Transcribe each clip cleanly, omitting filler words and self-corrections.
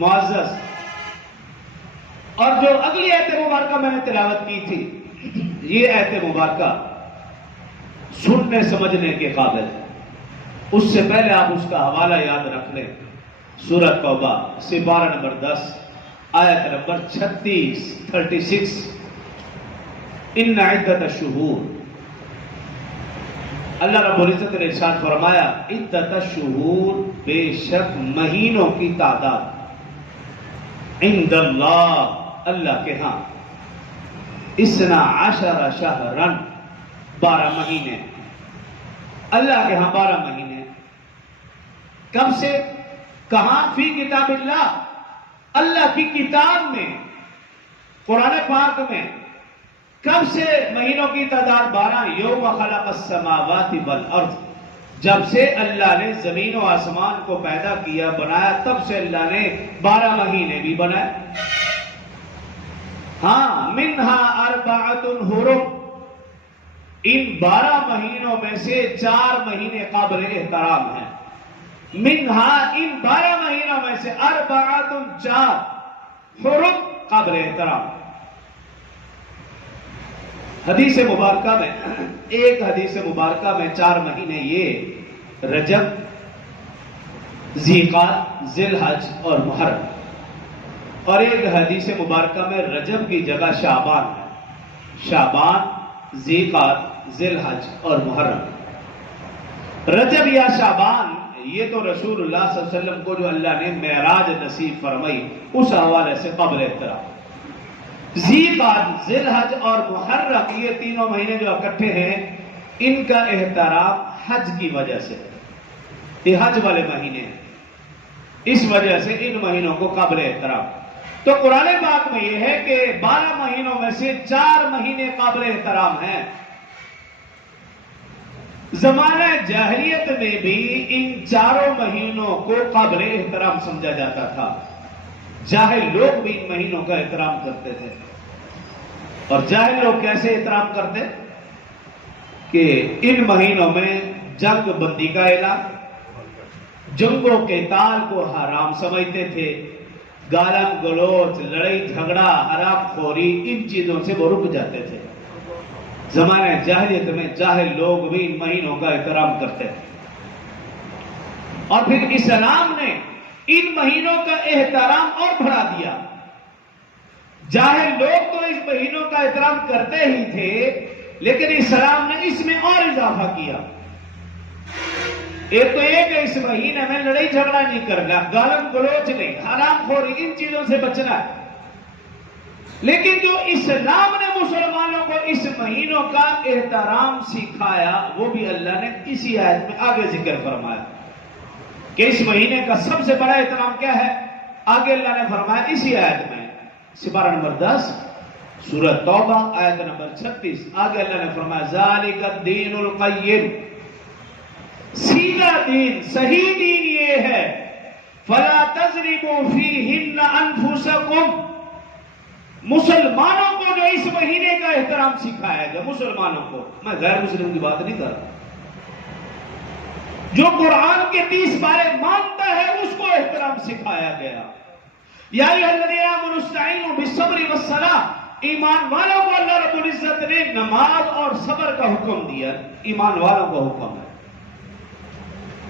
معزز، اور جو اگلی آیت مبارکہ میں نے تلاوت کی تھی، یہ آیت مبارکہ سننے سمجھنے کے قابل ہے۔ اس سے پہلے آپ اس کا حوالہ یاد رکھ لیں۔ سورۃ توبہ سپارہ نمبر 10 آیت نمبر 36 ان عدت الشہور، اللہ رب العزت نے ارشاد فرمایا عدت الشہور، بے شک مہینوں کی تعداد، عند اللہ، اللہ کے ہاں، 12 شہرن، 12 مہینے، اللہ کے ہاں 12 مہینے۔ کب سے؟ کہاں؟ فی کتاب اللہ، اللہ کی کتاب میں، قرآن پاک میں۔ کب سے مہینوں کی تعداد 12؟ یوم خلق السماوات والارض، جب سے اللہ نے زمین و آسمان کو پیدا کیا، بنایا، تب سے اللہ نے 12 مہینے بھی بنائے۔ ہاں، منہا اربعۃ حرم، ان 12 مہینوں میں سے 4 مہینے قابل احترام ہیں۔ منہا، ان 12 مہینوں میں سے، اربعۃ، 4 حرم، قابل احترام۔ حدیث مبارکہ میں، ایک حدیث مبارکہ میں 4 مہینے یہ رجب، ذیقعدہ، ذی الحج اور محرم، اور ایک حدیث مبارکہ میں رجب کی جگہ شعبان ہے، شعبان، ذیقعدہ، ذی الحج اور محرم۔ رجب یا شعبان یہ تو رسول اللہ صلی اللہ علیہ وسلم کو جو اللہ نے معراج نصیب فرمائی، اس حوالے سے قابل احترام۔ ذیقعدہ، ذی الحج اور محرم، یہ تینوں مہینے جو اکٹھے ہیں، ان کا احترام حج کی وجہ سے، یہ حج والے مہینے ہیں، اس وجہ سے ان مہینوں کو قابل احترام۔ تو قرآن پاک میں یہ ہے کہ 12 مہینوں میں سے 4 مہینے قابل احترام ہیں۔ زمانہ جاہلیت میں بھی ان 4 مہینوں کو قابل احترام سمجھا جاتا تھا، جاہل لوگ بھی ان مہینوں کا احترام کرتے تھے۔ اور جاہل لوگ کیسے احترام کرتے؟ کہ ان مہینوں میں جنگ بندی کا اعلان، جنگ و قتال کو حرام سمجھتے تھے، گالم گلوچ، لڑائی جھگڑا، حرام خوری، ان چیزوں سے وہ رک جاتے تھے۔ زمانہ جاہلیت میں جاہل لوگ بھی ان مہینوں کا احترام کرتے تھے، اور پھر اسلام نے ان مہینوں کا احترام اور بڑھا دیا۔ جاہل لوگ تو اس مہینوں کا احترام کرتے ہی تھے، لیکن اسلام نے اس میں اور اضافہ کیا۔ ایک تو یہ کہ اس مہینے میں لڑائی جھگڑا نہیں کرنا، گالم گلوچ نہیں، حرام خوری، ان چیزوں سے بچنا ہے۔ لیکن جو اسلام نے مسلمانوں کو اس مہینوں کا احترام سکھایا، وہ بھی اللہ نے اسی آیت میں آگے ذکر فرمایا کہ اس مہینے کا سب سے بڑا احترام کیا ہے۔ آگے اللہ نے فرمایا اسی آیت میں، سپارہ نمبر 10 سورۃ توبہ آیت نمبر 36، آگے اللہ نے فرمایا ذالک الدین القیم، سیدھا دین، صحیح دین یہ ہے، فلا تظلموا فیہن انفسکم، مسلمانوں کو جو اس مہینے کا احترام سکھایا گیا، مسلمانوں کو، میں غیر مسلم کی بات نہیں کر رہا، جو قرآن کے 30 بارے مانتا ہے اس کو احترام سکھایا گیا۔ یا ایھا الذین آمنوا استعینوا بالصبر والصلاۃ، ایمان والوں کو اللہ رب العزت نے نماز اور صبر کا حکم دیا، ایمان والوں کو حکم ہے،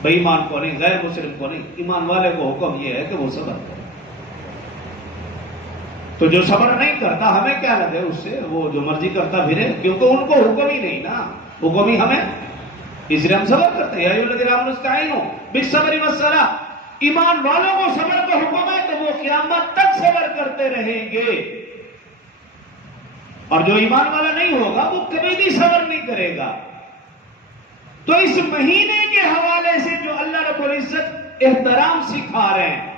بے ایمان کو نہیں، غیر مسلم کو نہیں، ایمان والے کو حکم یہ ہے کہ وہ صبر کرے۔ تو جو صبر نہیں کرتا، ہمیں کیا لگے اس سے، وہ جو مرضی کرتا پھرے، کیونکہ ان کو حکم ہی نہیں نا، حکم ہی ہمیں، اس لیے ہم صبر کرتے ہیں۔ یا ایھا الذین آمنوا استعینوا بالصبر والصلاۃ، ایمان والوں کو صبر کا حکم ہے تو وہ قیامت تک صبر کرتے رہیں گے، اور جو ایمان والا نہیں ہوگا وہ کبھی بھی صبر نہیں کرے گا۔ تو اس مہینے کے حوالے سے جو اللہ رب العزت احترام سکھا رہے ہیں،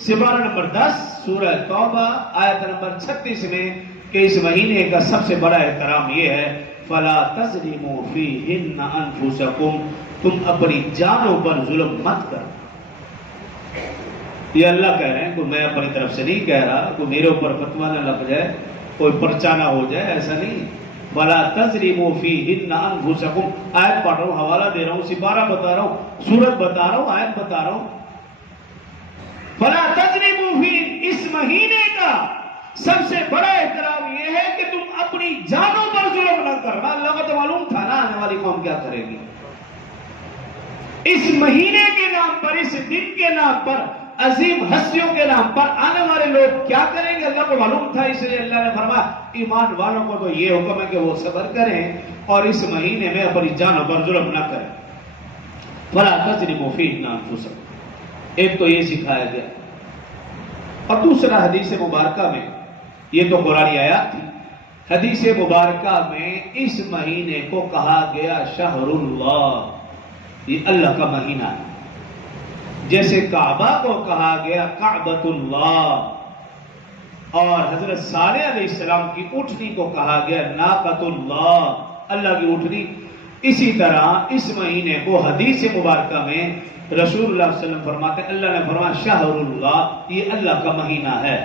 سپارہ نمبر 10 سورہ توبہ آیت نمبر 36 میں، کہ اس مہینے کا سب سے بڑا احترام یہ ہے فلا تظلموا فیہن انفسکم، تم اپنی جانوں پر ظلم مت کرو۔ یہ اللہ کہہ رہے ہیں، کوئی میں اپنی طرف سے نہیں کہہ رہا، کوئی میرے اوپر فتویٰ نہ لگ جائے، کوئی پرچہ نہ ہو جائے، ایسا نہیں۔ وَلَا تَظْلِمُوا فِيهِنَّ أَنفُسَكُمْ، آیت پڑھ رہا ہوں، حوالہ دے رہا ہوں، سپارہ بتا رہا ہوں، سورت بتا رہا ہوں، آیت بتا رہا ہوں۔ فلا تظلموا فيه، اس مہینے کا سب سے بڑا احترام یہ ہے کہ تم اپنی جانوں پر ظلم نہ کرنا۔ اللہ کو تو معلوم تھا نا آنے والی قوم کیا کرے گی۔ اس مہینے کے نام پر، اس دن کے نام پر، عظیم ہستیوں کے نام پر آنے والے لوگ کیا کریں گے اللہ کو معلوم تھا، اس لیے اللہ نے فرمایا ایمان والوں کو تو یہ حکم ہے کہ وہ صبر کریں اور اس مہینے میں اپنی جانوں پر ظلم نہ کریں۔ فلا تظلموا فیہ انفسکم، ایک تو یہ سکھایا گیا، اور دوسرا حدیث مبارکہ میں، یہ تو قرآنی آیات تھی، حدیث مبارکہ میں اس مہینے کو کہا گیا شہر اللہ، یہ اللہ کا مہینہ ہے، جیسے کعبہ کو کہا گیا کعبۃ اللہ، اور حضرت صالح علیہ السلام کی اونٹنی کو کہا گیا ناقۃ اللہ، اللہ کی اونٹنی۔ اسی طرح اس مہینے کو حدیث مبارکہ میں رسول اللہ صلی اللہ علیہ وسلم فرماتے ہیں، اللہ نے فرمایا شہر اللہ، یہ اللہ کا مہینہ ہے۔